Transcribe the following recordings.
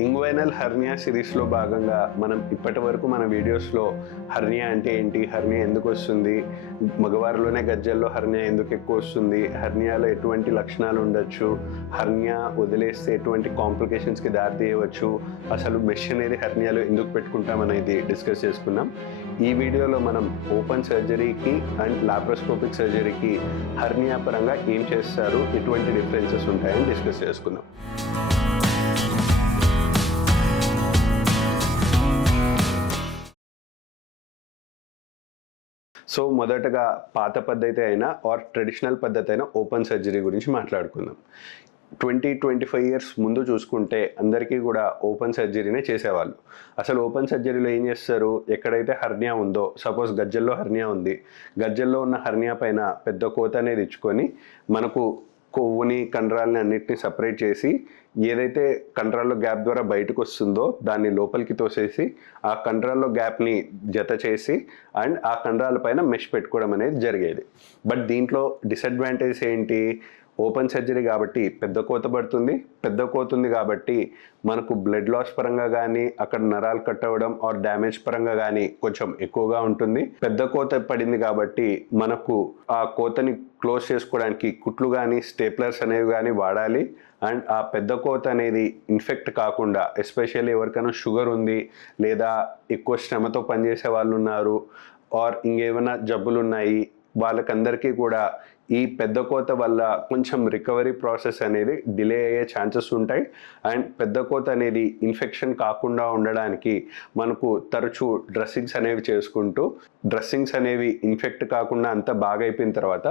Inguinal hernia సిరీస్లో భాగంగా మనం ఇప్పటి వరకు మన వీడియోస్లో హెర్నియా అంటే ఏంటి, హెర్నియా ఎందుకు వస్తుంది, మగవారిలోనే గజ్జల్లో హెర్నియా ఎందుకు ఎక్కువ వస్తుంది, హెర్నియాలో ఎటువంటి లక్షణాలు ఉండొచ్చు, హెర్నియా వదిలేస్తే ఎటువంటి కాంప్లికేషన్స్కి దారితీయవచ్చు, అసలు మెష్ అనేది హెర్నియాలో ఎందుకు పెట్టుకుంటామనేది డిస్కస్ చేసుకున్నాం. ఈ వీడియోలో మనం ఓపెన్ సర్జరీకి అండ్ లాప్రోస్కోపిక్ సర్జరీకి హెర్నియా పరంగా ఏం చేస్తారు, ఎటువంటి డిఫరెన్సెస్ ఉంటాయని డిస్కస్ చేసుకుందాం. సో మొదటగా పాత పద్ధతి అయినా ఆర్ ట్రెడిషనల్ పద్ధతి అయినా ఓపెన్ సర్జరీ గురించి మాట్లాడుకుందాం. 20-25 ఇయర్స్ ముందు చూసుకుంటే అందరికీ కూడా ఓపెన్ సర్జరీనే చేసేవాళ్ళు. అసలు ఓపెన్ సర్జరీలో ఏం చేస్తారు, ఎక్కడైతే హెర్నియా ఉందో, సపోజ్ గజ్జల్లో హెర్నియా ఉంది, గజ్జల్లో ఉన్న హెర్నియా పైన పెద్ద కోత అనేది ఇచ్చుకొని మనకు కొవ్వుని కండరాలని అన్నిటిని సపరేట్ చేసి ఏదైతే కండరాల్లో గ్యాప్ ద్వారా బయటకు వస్తుందో దాన్ని లోపలికి తోసేసి ఆ కండరాల్లో గ్యాప్ని జత చేసి అండ్ ఆ కండరాల పైన మెష్ పెట్టుకోవడం అనేది జరిగేది. బట్ దీంట్లో డిసడ్వాంటేజ్ ఏంటి, ఓపెన్ సర్జరీ కాబట్టి పెద్ద కోత పడుతుంది, పెద్ద కోత ఉంది కాబట్టి మనకు బ్లడ్ లాస్ పరంగా కానీ అక్కడ నరాలు కట్ అవ్వడం ఆర్ డ్యామేజ్ పరంగా కానీ కొంచెం ఎక్కువగా ఉంటుంది. పెద్ద కోత పడింది కాబట్టి మనకు ఆ కోతని క్లోజ్ చేసుకోవడానికి కుట్లు కానీ స్టేప్లర్స్ అనేవి కానీ వాడాలి. అండ్ ఆ పెద్ద కోత అనేది ఇన్ఫెక్ట్ కాకుండా, ఎస్పెషల్లీ ఎవరికైనా షుగర్ ఉంది లేదా ఎక్కువ శ్రమతో పనిచేసే వాళ్ళు ఉన్నారు ఆర్ ఇంకేమైనా జబ్బులు ఉన్నాయి, వాళ్ళకందరికీ కూడా ఈ పెద్ద కోత వల్ల కొంచెం రికవరీ ప్రాసెస్ అనేది డిలే అయ్యే ఛాన్సెస్ ఉంటాయి. అండ్ పెద్ద కోత అనేది ఇన్ఫెక్షన్ కాకుండా ఉండడానికి మనకు తరచూ డ్రెస్సింగ్స్ అనేవి చేసుకుంటూ, డ్రెస్సింగ్స్ అనేవి ఇన్ఫెక్ట్ కాకుండా అంతా బాగా అయిపోయిన తర్వాత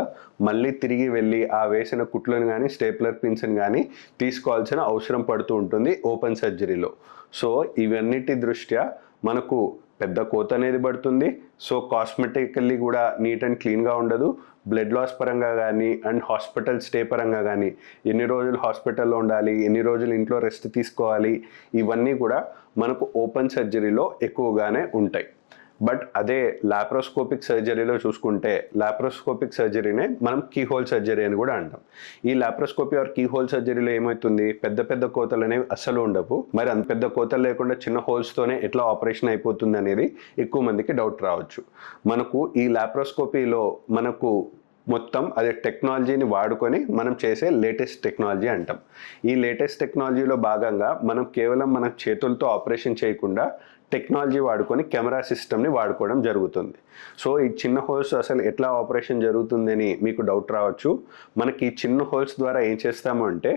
మళ్ళీ తిరిగి వెళ్ళి ఆ వేసిన కుట్లను కానీ స్టేప్లర్ పిన్స్ని కానీ తీసుకోవాల్సిన అవసరం పడుతూ ఉంటుంది ఓపెన్ సర్జరీలో. సో ఇవన్నిటి దృష్ట్యా మనకు పెద్ద కోత అనేది పడుతుంది. సో కాస్మెటికల్లీ కూడా నీట్ అండ్ క్లీన్గా ఉండదు. బ్లడ్ లాస్ పరంగా కానీ అండ్ హాస్పిటల్ స్టే పరంగా కానీ, ఎన్ని రోజులు హాస్పిటల్లో ఉండాలి, ఎన్ని రోజులు ఇంట్లో రెస్ట్ తీసుకోవాలి, ఇవన్నీ కూడా మనకు ఓపెన్ సర్జరీలో ఎక్కువగానే ఉంటాయి. బట్ అదే లాప్రోస్కోపిక్ సర్జరీలో చూసుకుంటే, లాప్రోస్కోపిక్ సర్జరీనే మనం కీహోల్ సర్జరీ అని కూడా అంటాం. ఈ లాప్రోస్కోపీ ఆర్ కీహోల్ సర్జరీలో ఏమవుతుంది, పెద్ద పెద్ద కోతలు అనేవి అస్సలు ఉండవు. మరి అంత పెద్ద కోతలు లేకుండా చిన్న హోల్స్తోనే ఎట్లా ఆపరేషన్ అయిపోతుంది అనేది ఎక్కువ మందికి డౌట్ రావచ్చు. మనకు ఈ లాప్రోస్కోపీలో మనకు మొత్తం అదే టెక్నాలజీని వాడుకొని మనం చేసే లేటెస్ట్ టెక్నాలజీ అంటాం. ఈ లేటెస్ట్ టెక్నాలజీలో భాగంగా మనం కేవలం మన చేతులతో ఆపరేషన్ చేయకుండా టెక్నాలజీ వాడుకొని కెమెరా సిస్టమ్ని వాడుకోవడం జరుగుతుంది. సో ఈ చిన్న హోల్స్ అసలు ఎట్లా ఆపరేషన్ జరుగుతుందని మీకు డౌట్ రావచ్చు. మనకి ఈ చిన్న హోల్స్ ద్వారా ఏం చేస్తాము అంటే,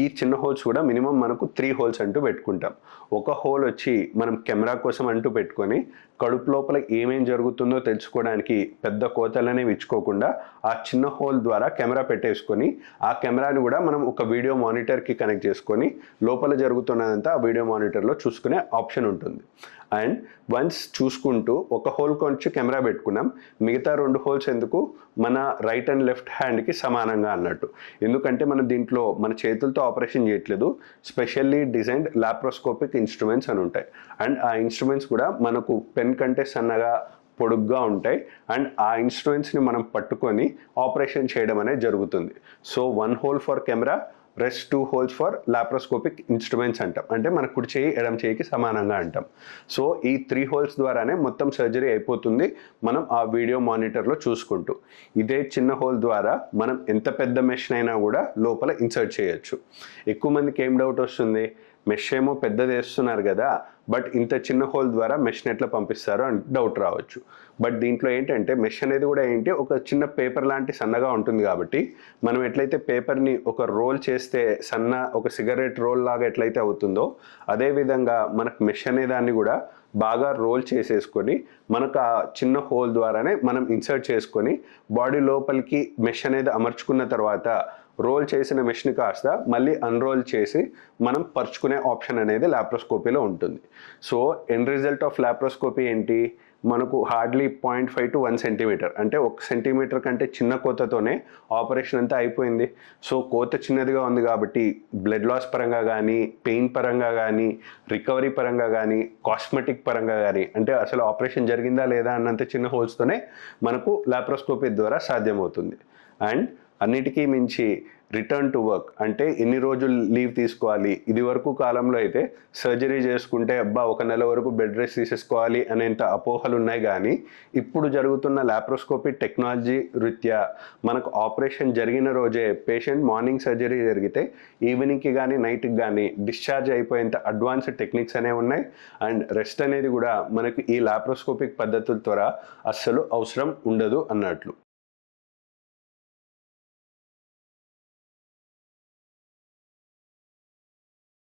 ఈ చిన్న హోల్స్ కూడా మినిమం మనకు 3 హోల్స్ అంటూ పెట్టుకుంటాం. ఒక హోల్ వచ్చి మనం కెమెరా కోసం అంటూ పెట్టుకొని కడుపు లోపల ఏమేం జరుగుతుందో తెలుసుకోవడానికి పెద్ద కోతలనే ఇచ్చుకోకుండా ఆ చిన్న హోల్ ద్వారా కెమెరా పెట్టేసుకొని ఆ కెమెరాని కూడా మనం ఒక వీడియో మానిటర్కి కనెక్ట్ చేసుకొని లోపల జరుగుతున్నదంతా ఆ వీడియో మానిటర్లో చూసుకునే ఆప్షన్ ఉంటుంది. అండ్ వన్స్ చూసుకుంటూ ఒక హోల్ కొంచెం కెమెరా పెట్టుకున్నాం, మిగతా 2 హోల్స్ ఎందుకు, మన రైట్ అండ్ లెఫ్ట్ హ్యాండ్కి సమానంగా అన్నట్టు. ఎందుకంటే మనం దీంట్లో మన చేతులతో ఆపరేషన్ చేయట్లేదు, స్పెషల్లీ డిజైన్డ్ లాప్రోస్కోపిక్ ఇన్స్ట్రుమెంట్స్ అని ఉంటాయి. అండ్ ఆ ఇన్స్ట్రుమెంట్స్ కూడా మనకు పెన్ కంటే సన్నగా పొడుగ్గా ఉంటాయి. అండ్ ఆ ఇన్స్ట్రుమెంట్స్ని మనం పట్టుకొని ఆపరేషన్ చేయడం అనేది జరుగుతుంది. So 1 whole for camera, rest 2 holes for laparoscopic instruments అంటాం. అంటే మన కుడి చేయి ఎడమ చేయికి సమానంగా అంటాం. సో ఈ 3 హోల్స్ ద్వారానే మొత్తం సర్జరీ అయిపోతుంది మనం ఆ వీడియో మానిటర్లో చూసుకుంటూ. ఇదే చిన్న హోల్ ద్వారా మనం ఎంత పెద్ద మెష్ అయినా కూడా లోపల ఇన్సర్ట్ చేయొచ్చు. ఎక్కువ మందికి ఏం డౌట్ వస్తుంది, మెష్ ఏమో పెద్దది వేస్తున్నారు కదా, బట్ ఇంత చిన్న హోల్ ద్వారా మెష్ని ఎట్లా పంపిస్తారు అని డౌట్ రావచ్చు. బట్ దీంట్లో ఏంటంటే మెష్ అనేది కూడా ఏంటి, ఒక చిన్న పేపర్ లాంటి సన్నగా ఉంటుంది కాబట్టి మనం ఎట్లయితే పేపర్ని ఒక రోల్ చేస్తే సన్న ఒక సిగరెట్ రోల్ లాగా ఎట్లయితే అవుతుందో, అదేవిధంగా మనకు మెష్ అనే దాన్ని కూడా బాగా రోల్ చేసేసుకొని మనకు ఆ చిన్న హోల్ ద్వారానే మనం ఇన్సర్ట్ చేసుకొని బాడీ లోపలికి మెష్ అనేది అమర్చుకున్న తర్వాత రోల్ చేసిన మెష్ని కాస్త మళ్ళీ అన్రోల్ చేసి మనం పరుచుకునే ఆప్షన్ అనేది లాప్రోస్కోపీలో ఉంటుంది. So end result of laparoscopy ఏంటి, మనకు హార్డ్లీ 0.5 to 1 సెంటీమీటర్, అంటే 1 సెంటీమీటర్ కంటే చిన్న కోతతోనే ఆపరేషన్ అంతా అయిపోయింది. సో కోత చిన్నదిగా ఉంది కాబట్టి బ్లడ్ లాస్ పరంగా కానీ, పెయిన్ పరంగా కానీ, రికవరీ పరంగా కానీ, కాస్మెటిక్ పరంగా కానీ, అంటే అసలు ఆపరేషన్ జరిగిందా లేదా అన్నంత చిన్న హోల్స్తోనే మనకు లాప్రోస్కోపీ ద్వారా సాధ్యమవుతుంది. అండ్ అన్నిటికీ మించి రిటర్న్ టు వర్క్ అంటే ఎన్ని రోజులు లీవ్ తీసుకోవాలి. ఇది వరకు కాలంలో అయితే సర్జరీ చేసుకుంటే అబ్బా ఒక నెల వరకు బెడ్ రెస్ట్ తీసేసుకోవాలి అనేంత అపోహలు ఉన్నాయి. కానీ ఇప్పుడు జరుగుతున్న లాప్రోస్కోపీ టెక్నాలజీ రీత్యా మనకు ఆపరేషన్ జరిగిన రోజే పేషెంట్ మార్నింగ్ సర్జరీ జరిగితే ఈవినింగ్కి కానీ నైట్కి కానీ డిశ్చార్జ్ అయిపోయేంత అడ్వాన్స్డ్ టెక్నిక్స్ అనేవి ఉన్నాయి. అండ్ రెస్ట్ అనేది కూడా మనకు ఈ లాప్రోస్కోపిక్ పద్ధతుల ద్వారా అస్సలు అవసరం ఉండదు అన్నట్లు.